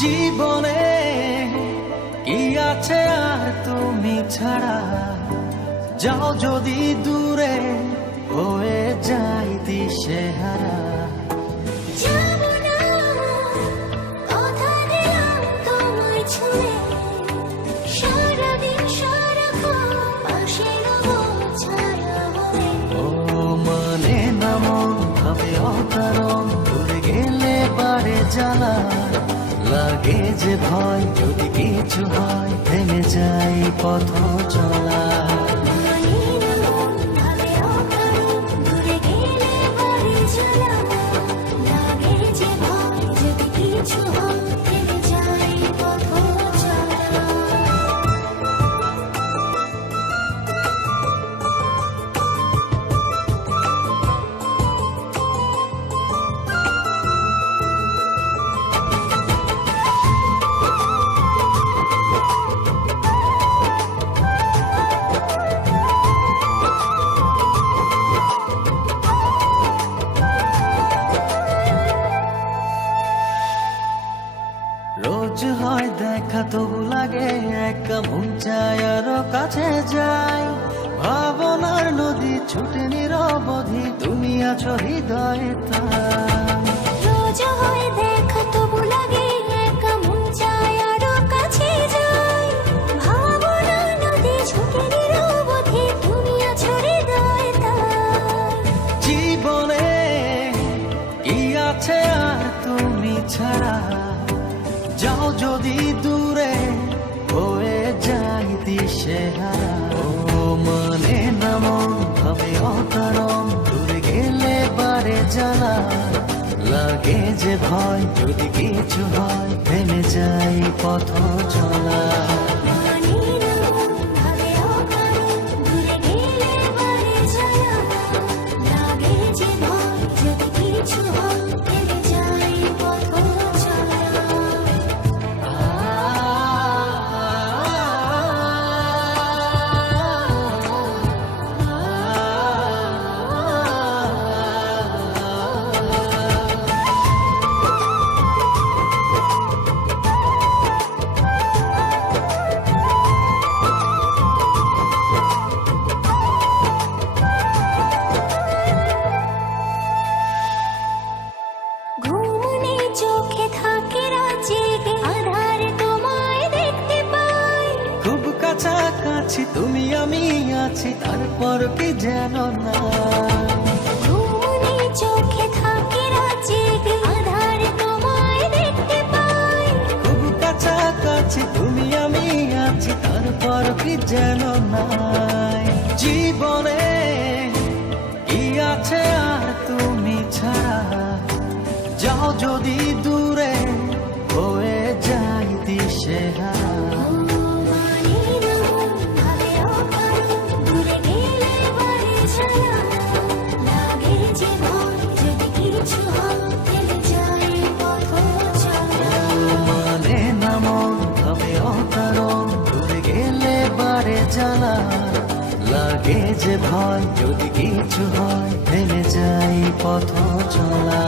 জীবনে কি আছে আর তুমি ছাড়া, যাও যদি দূরে হয়ে যাই দিশেহারা। ও মানে না মন ভাবে অকারণ, দূরে গেলে বাড়ে জ্বালা লাগে যে ভয়, যদি কিছু হয় থেমে যাই পথ চলা। রোজ হয় দেখা তবু লাগে একা, মন চায় আরো কাছে যাই। ভাবনার নদী ছুটে নিরবধি, তুমি আছো হৃদয়ে তাই। রোজ হয় দেখা তবু লাগে একা, মন চায় আরো কাছে যাই। ভাবনার নদী ছুটে নিরবধি, তুমি আছো হৃদয়ে তাই। জীবনে কি আছে আর তুমি ছাড়া, যাও যদি দূরে হয়ে যাই দিশেহারা। ও মানে না মন ভাবে অকারণ, দূরে গেলে বাড়ে জ্বালা লাগে যে ভয়, যদি কিছু হয় থেমে যাই পথ চলা। খুব কাছাকাছি তুমি আমি আছি, তারপর কি যেন না। চোখে থাকে জেগে, আধার তোমায় দেখতে পাই। খুব কাছাকাছি তুমি আমি আছি, তারপর কি যেন নাই। জীবনে কি আছে আর তুমি ছাড়া, যাও যদি দূরে হয়ে যাই দিশেহারা। মানে না মন ভাবে অকারণ, দূরে গেলে বাড়ে জ্বালা লাগে যে ভয়, যদি কিছু হয় থেমে যাই পথ চলা।